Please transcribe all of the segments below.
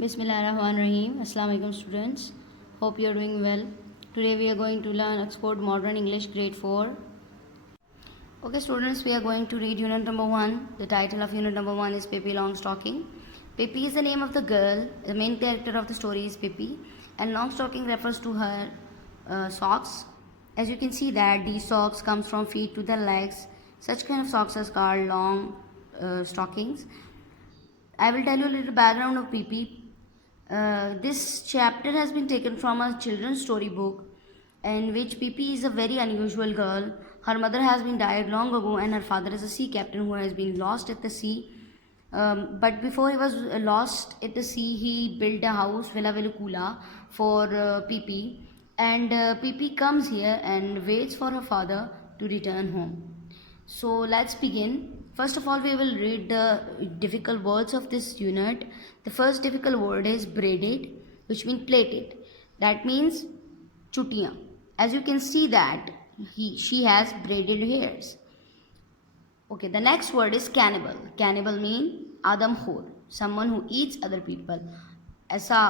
Bismillahirrahmanirrahim. Assalamu alaikum students. Hope you are doing well. Today we are going to learn Oxford Modern English grade 4. Okay students, we are going to read unit number 1. The title of unit number 1 is Pippi Longstocking. Pippi is the name of the girl. The main character of the story is Pippi, and Longstocking refers to her socks. As you can see that these socks comes from feet to the legs. Such kind of socks are called long stockings. I will tell you a little background of Pippi. This chapter has been taken from a children's story book in which Pippi is a very unusual girl. Her mother has been died long ago and her father is a sea captain who has been lost at the sea. But before he was lost at the sea, he built a house, Villa Velicula, for Pippi. And Pippi comes here and waits for her father to return home. So let's begin. First of all, we will read the difficult words of this unit. The first difficult word is braided, which means plaited. That means chutiya. As you can see that she has braided hairs. Okay, the next word is cannibal. Cannibal means आदमखोर, someone who eats other people. ऐसा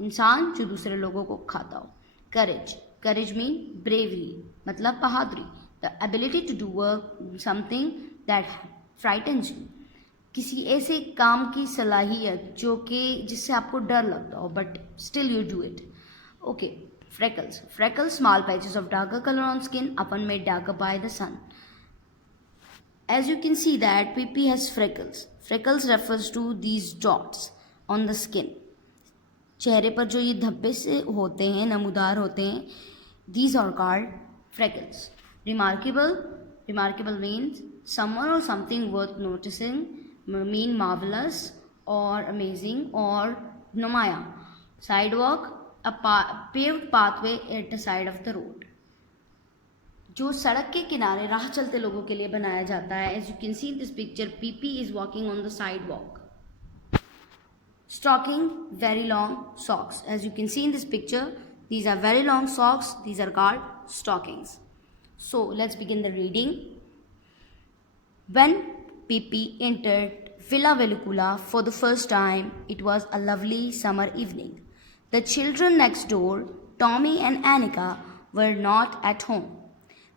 इंसान जो दूसरे लोगों को खाता हो. Courage. Courage means bravery, मतलब बहादुरी. The ability to do something that frightens you. किसी ऐसे काम की सलाहियत जो कि जिससे आपको डर लगता हो, but still you do it. Okay, freckles. Freckles, small patches of darker color on skin, often made darker by the sun. As you can see that Pippi has freckles. Freckles refers to these dots on the skin. चेहरे पर जो ये धब्बे से होते हैं, नमूदार होते हैं, these are called freckles. Remarkable. Remarkable means someone or something worth noticing, mean marvelous or amazing or numaya. Sidewalk, a paved pathway at the side of the road. जो सड़क के किनारे राह चलते लोगों के लिए बनाया जाता है. As you can see in this picture, Pippi is walking on the sidewalk. Stocking, very long socks. As you can see in this picture, these are very long socks. These are called stockings. So let's begin the reading. When Pippi entered Villa Velicula for the first time, it was a lovely summer evening. The children next door, Tommy and Annika, were not at home.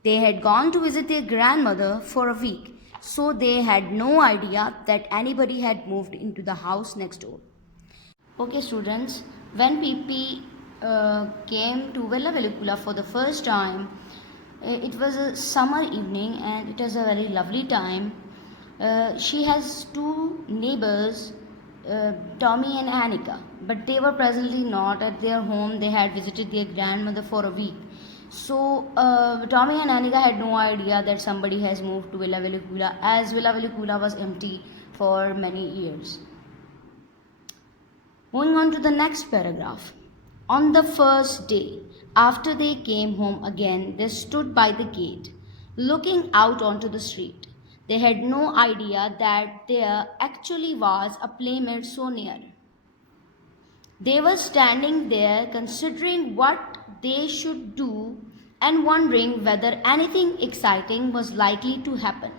They had gone to visit their grandmother for a week, so they had no idea that anybody had moved into the house next door. Okay students, when Pippi came to Villa Velicula for the first time, it was a summer evening and it was a very lovely time. She has two neighbors, Tommy and Annika, but they were presently not at their home. They had visited their grandmother for a week. So Tommy and Annika had no idea that somebody has moved to Villa Velicula, as Villa Velicula was empty for many years. Moving on to the next paragraph. On the first day, after they came home again, they stood by the gate, looking out onto the street. They had no idea that there actually was a playmate so near. They were standing there considering what they should do and wondering whether anything exciting was likely to happen,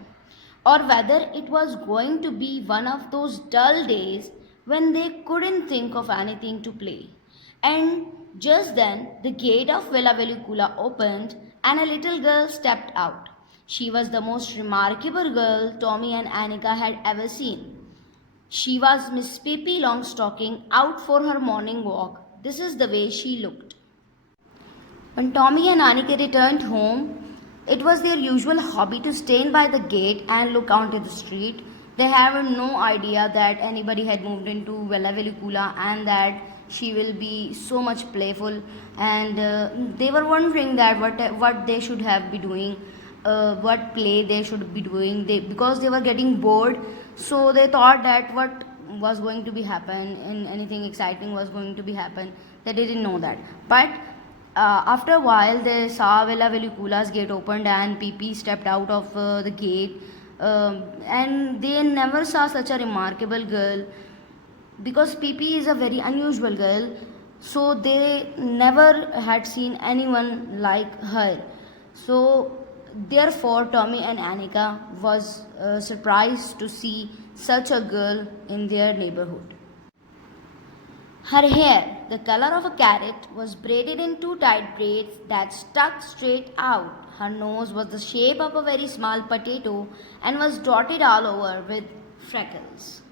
or whether it was going to be one of those dull days when they couldn't think of anything to play. And just then the gate of Villa Velicula opened and a little girl stepped out. She was the most remarkable girl Tommy and Annika had ever seen. She was Miss Pippi Longstocking out for her morning walk. This is the way she looked. When Tommy and Annika returned home, it was their usual hobby to stand by the gate and look onto the street. They had no idea that anybody had moved into Villa Velicula and that she will be so much playful, and they were wondering that what they should have be doing, what play they should be doing. Because they were getting bored, so they thought that what was going to be happen and anything exciting was going to be happen. They didn't know that, but after a while they saw Villa Velicula's gate opened and Pippi stepped out of the gate, and they never saw such a remarkable girl, because Pippi is a very unusual girl, so they never had seen anyone like her. So therefore Tommy and Annika was surprised to see such a girl in their neighborhood. Her hair, the color of a carrot, was braided in two tight braids that stuck straight out. Her nose was the shape of a very small potato and was dotted all over with freckles.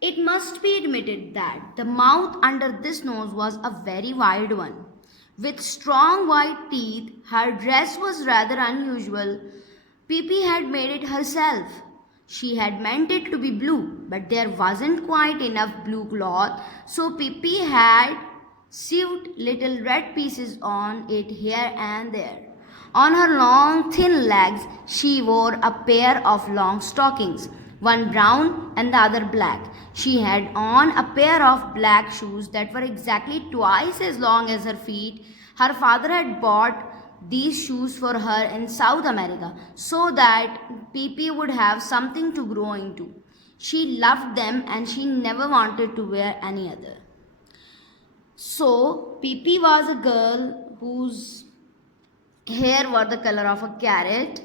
It must be admitted that the mouth under this nose was a very wide one. With strong white teeth, her dress was rather unusual. Pippi had made it herself. She had meant it to be blue, but there wasn't quite enough blue cloth, so Pippi had sewed little red pieces on it here and there. On her long, thin legs, she wore a pair of long stockings, one brown and the other black. She had on a pair of black shoes that were exactly twice as long as her feet. Her father had bought these shoes for her in South America so that Pippi would have something to grow into. She loved them and she never wanted to wear any other. So, Pippi was a girl whose hair were the color of a carrot.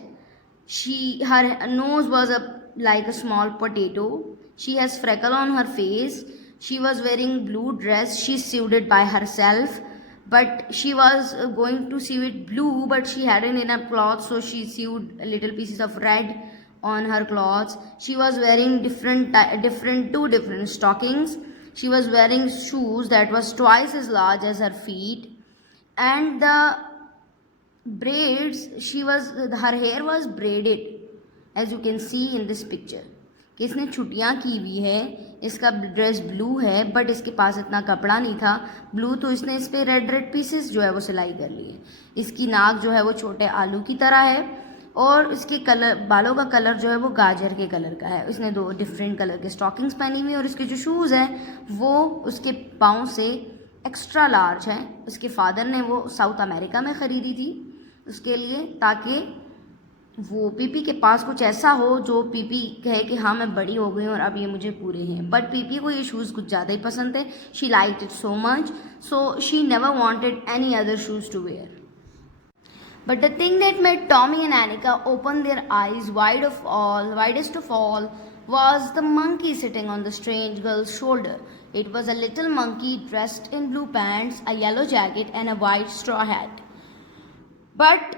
Her nose was like a small potato. She has freckle on her face. She was wearing blue dress. She sewed it by herself, but she was going to sew it blue, but she hadn't enough cloth, so she sewed little pieces of red on her clothes. She was wearing two different stockings. She was wearing shoes that was twice as large as her feet, and the braids, her hair was braided, as you can see in this picture. कि इसने छुट्टियाँ की हुई है, इसका dress blue है, but इसके पास इतना कपड़ा नहीं था ब्लू, तो इसने इस पर रेड पीसेस जो है वो सिलाई कर लिए. इसकी नाक जो है वो छोटे आलू की तरह है और इसके बालों का कलर जो है वो गाजर के कलर का है. इसने दो डिफरेंट कलर के स्टॉकिंग्स पहनी हुई और इसके जो शूज़ हैं वो उसके पाँव से एक्स्ट्रा लार्ज हैं. उसके फादर ने वो साउथ अमेरिका में ख़रीदी थी उसके लिए, ताकि वो पीपी के पास कुछ ऐसा हो जो पीपी कहे कि हाँ मैं बड़ी हो गई और अब ये मुझे पूरे हैं. बट पीपी को ये शूज़ कुछ ज़्यादा ही पसंद थे. She liked it so much, so she never wanted any other shoes to wear. But the thing that made Tommy and Annika open their eyes widest of all, was the monkey sitting on the strange girl's shoulder. It was a little monkey dressed in blue pants, a yellow jacket, and a white straw hat. But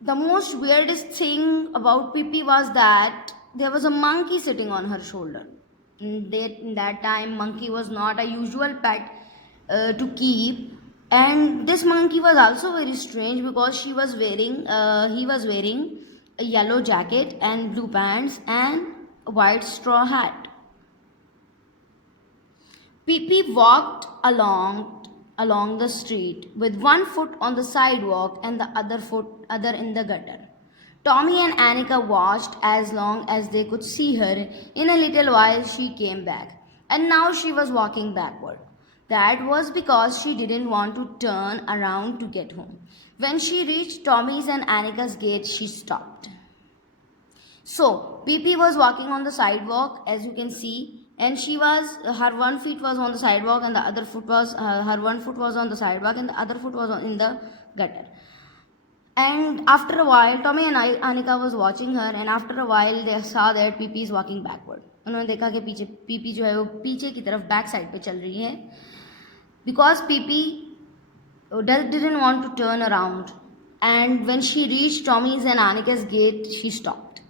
the most weirdest thing about Pippi was that there was a monkey sitting on her shoulder. In that time, monkey was not a usual pet to keep, and this monkey was also very strange because he was wearing a yellow jacket and blue pants and a white straw hat. Pippi walked along the street with one foot on the sidewalk and the other in the gutter. Tommy and Annika watched as long as they could see her. In a little while she came back, and now she was walking backward. That was because she didn't want to turn around to get home. When she reached Tommy's and Annika's gate, she stopped. So, Pippi was walking on the sidewalk, as you can see, and her one foot was on the sidewalk and the other foot was, her one foot was on the sidewalk and the other foot was in the gutter. And after a while, Tommy and Annika was watching her, and after a while they saw that Pippi is walking backward. उन्होंने देखा कि PP जो है वो पीछे की तरफ back side पे चल रही है. Because Pippi didn't want to turn around, and when she reached Tommy's and Annika's gate, she stopped.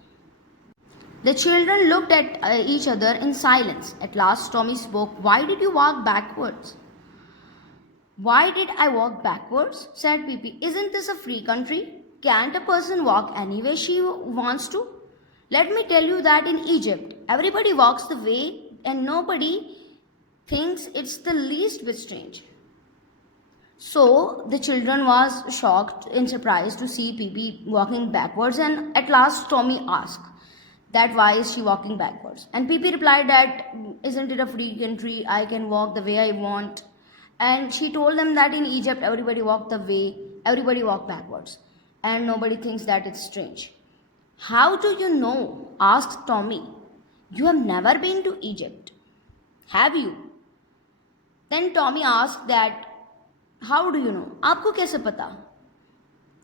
The children looked at each other in silence. At last Tommy spoke. "Why did you walk backwards?" "Why did I walk backwards?" said Pippi. "Isn't this a free country? Can't a person walk anywhere she wants to? Let me tell you that in Egypt, everybody walks the way and nobody thinks it's the least bit strange." So the children was shocked and surprised to see Pippi walking backwards, and at last Tommy asked that why is she walking backwards, and Pippi replied that isn't it a free country, I can walk the way I want. And she told them that in Egypt everybody walked backwards and nobody thinks that it's strange. "How do you know?" asked Tommy. "You have never been to Egypt, have you?" Then Tommy asked that, "How do you know?" आपको कैसे पता?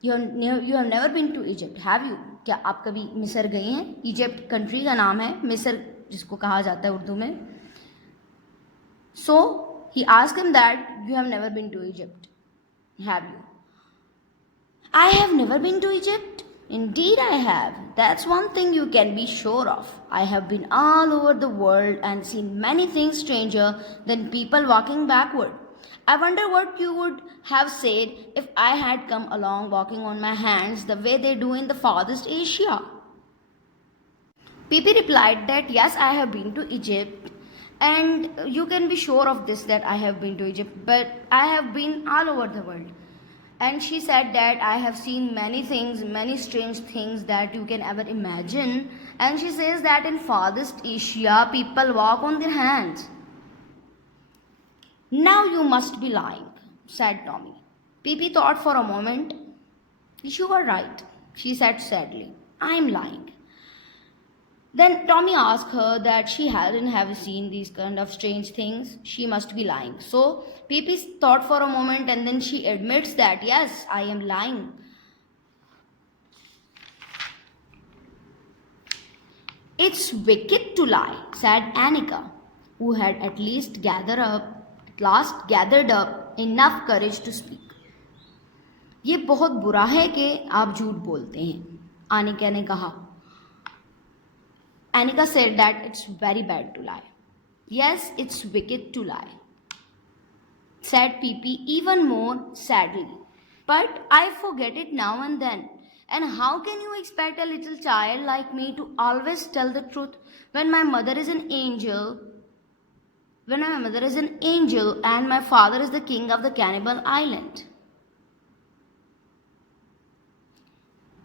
You have never been to Egypt, have you? क्या आप कभी मिस्र गए हैं? Egypt country का नाम है, मिस्र जिसको कहा जाता है उर्दू में. So So he asked him that, you have never been to Egypt, have you? I have never been to Egypt. Indeed, I have. That's one thing you can be sure of. I have been all over the world and seen many things stranger than people walking backward. I wonder what you would have said if I had come along walking on my hands the way they do in the farthest Asia. Pipi replied that yes, I have been to Egypt, and you can be sure of this that I have been to Egypt, but I have been all over the world. And she said that I have seen many things, many strange things that you can ever imagine. And she says that in farthest Asia, people walk on their hands. Now you must be lying, said Tommy. Pipi thought for a moment. You are right, she said sadly. I am lying. Then Tommy asked her that she hadn't have seen these kind of strange things. She must be lying. So Pipi thought for a moment and then she admits that yes, I am lying. It's wicked to lie, said Annika, who had at last gathered up enough courage to speak. ये बहुत बुरा है कि आप झूठ बोलते हैं, Annika ने कहा. Annika said that it's very bad to lie. Yes, it's wicked to lie, said Pipi even more sadly. But I forget it now and then. And how can you expect a little child like me to always tell the truth when my mother is an angel? When my mother is an angel and my father is the king of the cannibal island.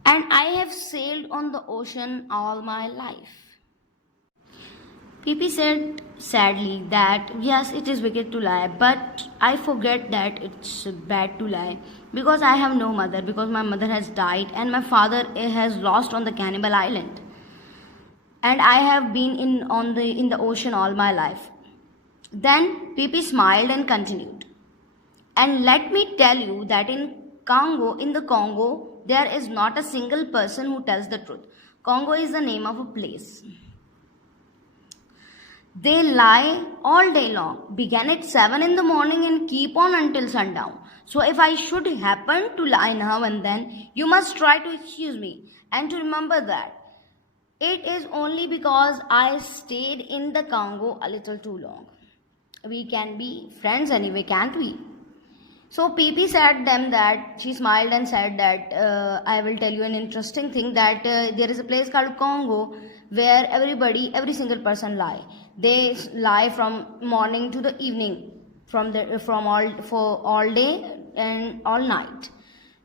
And I have sailed on the ocean all my life. Pipi said sadly that yes, it is wicked to lie, but I forget that it's bad to lie because I have no mother, because my mother has died and my father has lost on the cannibal island. And I have been in the ocean all my life. Then Pipi smiled and continued. And let me tell you that in the Congo, there is not a single person who tells the truth. Congo is the name of a place. They lie all day long, begin at 7 in the morning and keep on until sundown. So if I should happen to lie now and then, you must try to excuse me and to remember that it is only because I stayed in the Congo a little too long. We can be friends anyway, can't we? So Pipi said them that, she smiled and said that I will tell you an interesting thing that there is a place called Congo where every single person lie. They lie from morning to the evening, for all day and all night.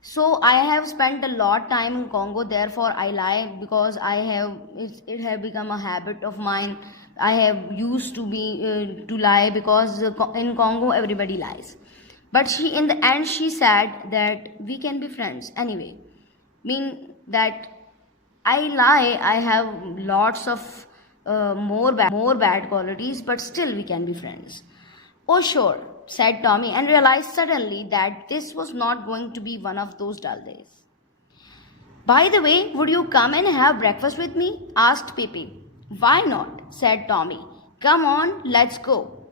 So I have spent a lot time in Congo, therefore I lie because it has become a habit of mine. I have used to lie because in Congo everybody lies. But in the end she said that we can be friends anyway. Mean that I lie, I have lots of more bad qualities, but still we can be friends. Oh sure, said Tommy, and realized suddenly that this was not going to be one of those dull days. By the way, would you come and have breakfast with me? Asked Pipi. Why not? Said Tommy. Come on, let's go.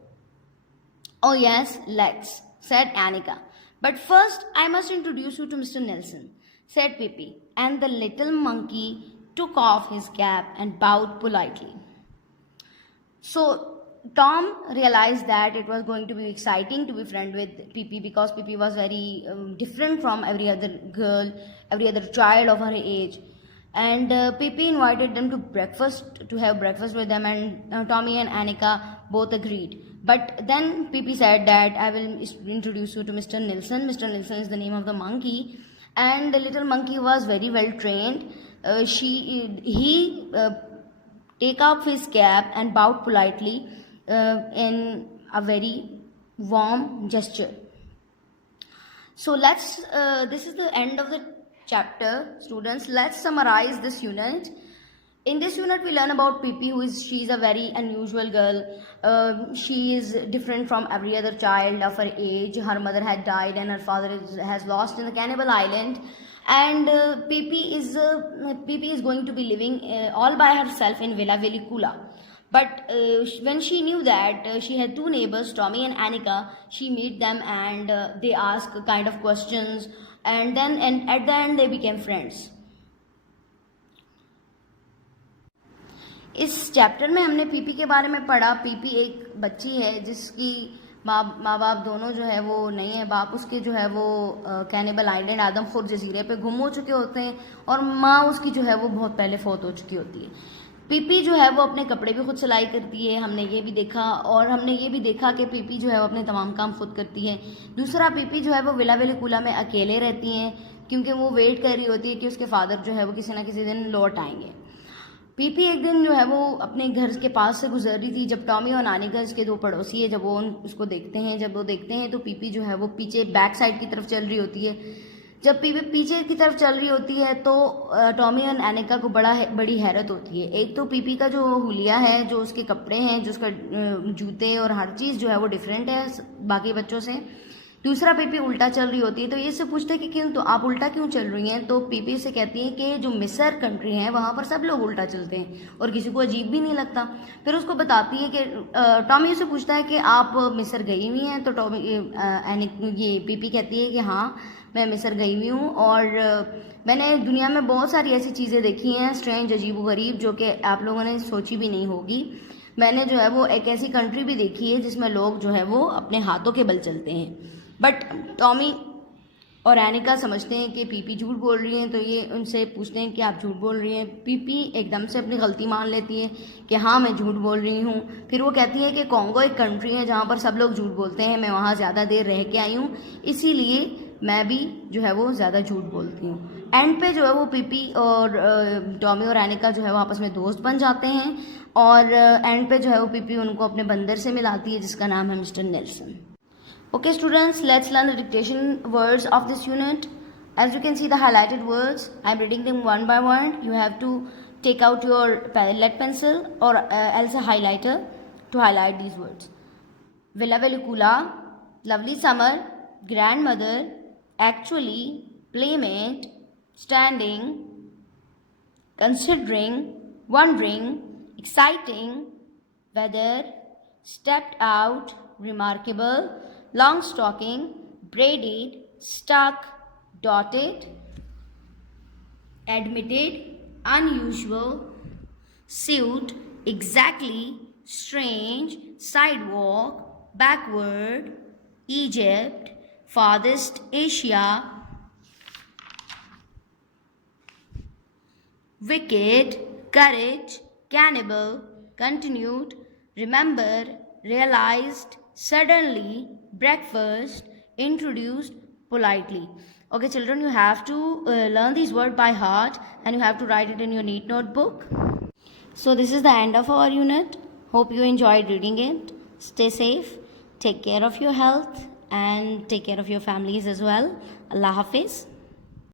Oh yes, let's, said Annika. But first I must introduce you to Mr. Nelson, said Pipi, and the little monkey took off his cap and bowed politely. So Tom realized that it was going to be exciting to be friend with Pipi because Pipi was very different from every other girl, every other child of her age. And Pipi invited them to have breakfast with them, and Tommy and Annika both agreed. But then Pipi said that I will introduce you to Mr. Nilsson. Mr. Nilsson is the name of the monkey, and the little monkey was very well trained. He take off his cap and bowed politely in a very warm gesture. So this is the end of the chapter, students. Let's summarize this unit. In this unit, we learn about Pipi, she's a very unusual girl. She is different from every other child of her age. Her mother had died and her father has lost in the cannibal island. And Pipi is going to be living all by herself in Villa Velicula. But when she knew that she had two neighbors, Tommy and Annika, she met them and they asked kind of questions, and at the end they became friends. इस chapter में हमने PP के बारे में पढ़ा. PP एक बच्ची है जिसकी माँ बाप दोनों जो है वो नहीं है. बाप उसके जो है वो कैनिबल आइलैंड आदमखोर जजीरे पे गुम हो चुके होते हैं और माँ उसकी जो है वो बहुत पहले फौत हो चुकी होती है. पीपी जो है वो अपने कपड़े भी खुद सिलाई करती है, हमने ये भी देखा. और हमने ये भी देखा कि पीपी जो है वो अपने तमाम काम खुद करती है. दूसरा, पीपी जो है वो विला वेलिकुला में अकेले रहती हैं क्योंकि वो वेट कर रही होती है कि उसके फादर जो है वो किसी ना किसी दिन लौट आएंगे. पीपी एक दिन जो है वो अपने घर के पास से गुजर रही थी जब टॉमी और नानिका, इसके दो पड़ोसी है, जब वो उसको देखते हैं. जब वो देखते हैं तो पीपी जो है वो पीछे बैक साइड की तरफ चल रही होती है. जब पीपी पीछे की तरफ चल रही होती है तो टॉमी और एनिका को बड़ी हैरत होती है. एक तो पीपी का जो हुलिया है, जो उसके कपड़े हैं, जो उसका जूते और हर चीज़ जो है वो डिफरेंट है बाकी बच्चों से. दूसरा, पीपी उल्टा चल रही होती है. तो ये से पूछते हैं कि क्यों, तो आप उल्टा क्यों चल रही हैं. तो पीपी से कहती हैं कि जो मिस्र कंट्री है वहाँ पर सब लोग उल्टा चलते हैं और किसी को अजीब भी नहीं लगता. फिर उसको बताती है कि टॉमी उसे पूछता है कि आप मिस्र गई हुई हैं. तो टॉमी ये पीपी कहती है कि हाँ, मैं मिस्र गई हुई हूँ और मैंने दुनिया में बहुत सारी ऐसी चीज़ें देखी हैं स्ट्रेंज, अजीब गरीब, जो कि आप लोगों ने सोची भी नहीं होगी. मैंने जो है वो एक ऐसी कंट्री भी देखी है जिसमें लोग जो है वो अपने हाथों के बल चलते हैं. बट टॉमी और एनिका समझते हैं कि पीपी झूठ बोल रही हैं. तो ये उनसे पूछते हैं कि आप झूठ बोल रही हैं. पीपी एकदम से अपनी गलती मान लेती है कि हाँ, मैं झूठ बोल रही हूँ. फिर वो कहती है कि कॉन्गो एक कंट्री है जहाँ पर सब लोग झूठ बोलते हैं, मैं वहाँ ज़्यादा देर रह के आई हूँ, इसीलिए मैं भी जो है वो ज़्यादा झूठ बोलती हूँ. एंड पे जो है वो पीपी और टॉमी और एनिका जो है वो आपस में दोस्त बन जाते हैं और एंड पे जो है वो पीपी उनको अपने बंदर से मिलाती है जिसका नाम है mister Nelson. Okay students, let's learn the dictation words of this unit. As you can see the highlighted words, I am reading them one by one. You have to take out your lead pencil or else a highlighter to highlight these words. Villa Velicula, lovely summer, grandmother, actually, playmate, standing, considering, wondering, exciting, weather, stepped out, remarkable, long stocking, braided, stuck, dotted, admitted, unusual, suit, exactly, strange, sidewalk, backward, Egypt, farthest Asia, wicked, courage, cannibal, continued, remember, realized, suddenly, breakfast, introduced, politely. Okay children, you have to learn these words by heart and you have to write it in your neat notebook. So this is the end of our unit. Hope you enjoyed reading it. Stay safe, take care of your health and take care of your families as well. Allah Hafiz.